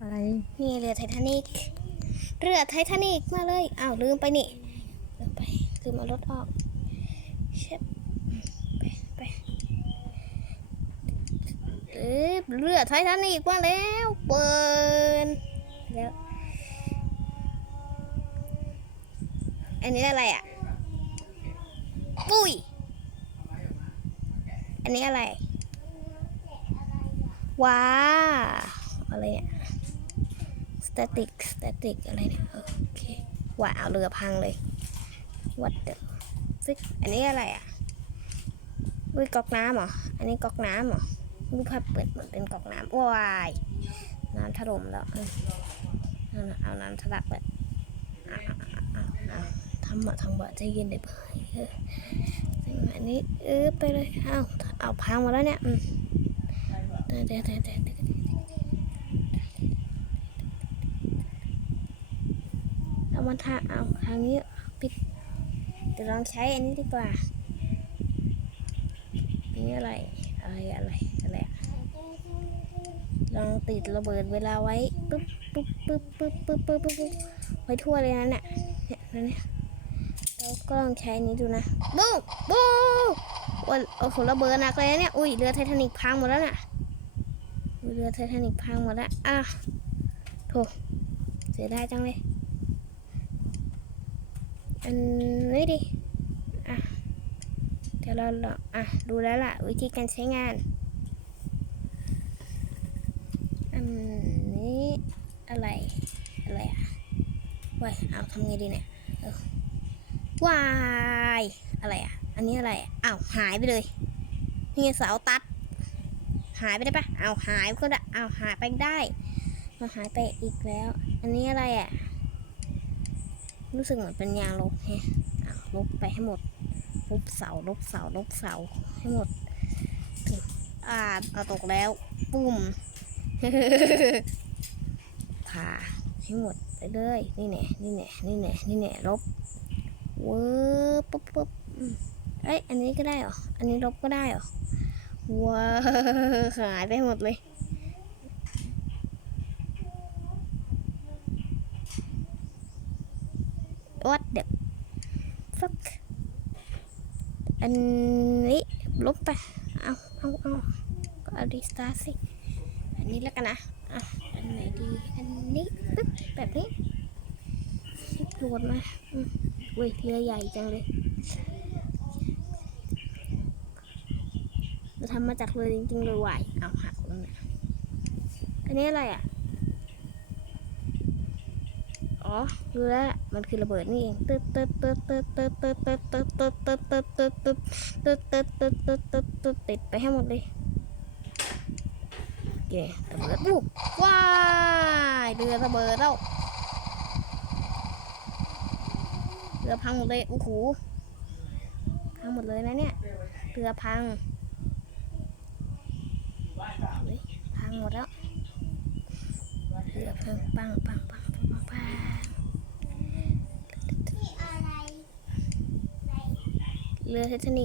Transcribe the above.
อะไรนี่เรือไททานิกเรือไททานิกมาเลยอ้าวลืมไปนี่ลืมไปลืมเอารถออกเช็ไปไปเอ๊ะเรือไททานิกมาแล้วเปิดแล้วอันนี้อะไรอะปุ้ยอันนี้อะไรว้า อะไรเนี่ยสแตติกสแตติกอะไรเนี่ย โอเค ว้าวเรือพังเลยวัดเดอฟิกอันนี้อะไรอะอุ้ยก๊อกน้ำเหรอ อันนี้ก๊อกน้ำเหรอรูปภาพเปิดเหมือนเป็นก๊อกน้ำว้ายน้ำถล่มแล้ว เอาน้ำทะลักแบบเอาเอาเอาเอาทำบะทำบะใจเย็นเดี๋ยวเฮ้ยอันนี้เออไปเลย เอาเอาพังหมดแล้วเนี่ยอืมเดี๋ยวเดี๋ยวเดี๋ยว มาทาเอาทางนี้ปิดจะลองใช้อันนี้ดีกว่าอันนี้อะไรอะไรอะไรอะไรลองติดระเบิดเวลาไว้ปุ๊บปุ๊บปุ๊บปุ๊บปุ๊บปุ๊บปุ๊บไว้ทั่วเลยนะเนี่ยเนี่ยเนี่ยเราก็ลองใช้นี้ดูนะบู๊บู๊วันโอ้โหระเบิดหนักเลยเนี่ยอุ้ยเรือไททานิกพังหมดแล้วน่ะเรือไททานิกพังหมดแล้วอ้าวโถเสียดายจังเลย อันนี้ดิ อะ เดี๋ยวเราลองอะ ดูแล้วล่ะ วิธีการใช้งาน อันนี้อะไร อะไรอะว้ายเอาทำไงดีเนี่ยว้ายอะไรอะ อันนี้อะไรอะอ้าวหายไปเลยนี่เสาตัด หายไปได้ปะอ้าวหายก็ได้อ้าวหายไปได้เอาหายไปอีกแล้ว อันนี้อะไรอะ รู้สึกเหมือนเป็นยางลบแฮะลบไปให้หมด ลบเสา ลบเสา ลบเสา ให้หมด อ่าเอาตกแล้ว ปุ่มผ่าให้หมดไปเลย นี่แน่นี่แน่นี่แน่นี่แน่ลบเวอร์ปุ๊บปุ๊บเอ้ย อันนี้ก็ได้เหรอ อันนี้ลบก็ได้เหรอว้าหายไปหมดเลย What the fuck อันนี้ลบไป เอาเอาเอาก็เอาดีสตาร์สิ อันนี้แล้วกันนะ อะ อันไหนดี อันนี้ปึ๊บแบบนี้ชิบโหลดมาอืมเว้ยเรือใหญ่จังเลยจะทำมาจากเรือจริงๆเลยไหวเอาหักลงนะอันนี้อะไรอะ อ๋อรู้แล้วมันคือระเบิดนี่เองตึ๊ดตึ๊ดตึ๊ดตึ๊ดตึ๊ดตึ๊ดตึ๊ดตึ๊ดตึ๊ดตึ๊ดตึ๊ดตึ๊ดตึ๊ดตึ๊ดตึ๊ดตึ๊ดตึ๊ดตึ๊ดตึ๊ดติดไปให้หมดเลยโอเคระเบิดปุ๊บว้ายเรือระเบิดแล้วเรือพังหมดเลยโอ้โหพังหมดเลยนะเนี่ยเรือพังพังหมดแล้วเรือพังปังปังปังปังปังปัง เรือไททานิก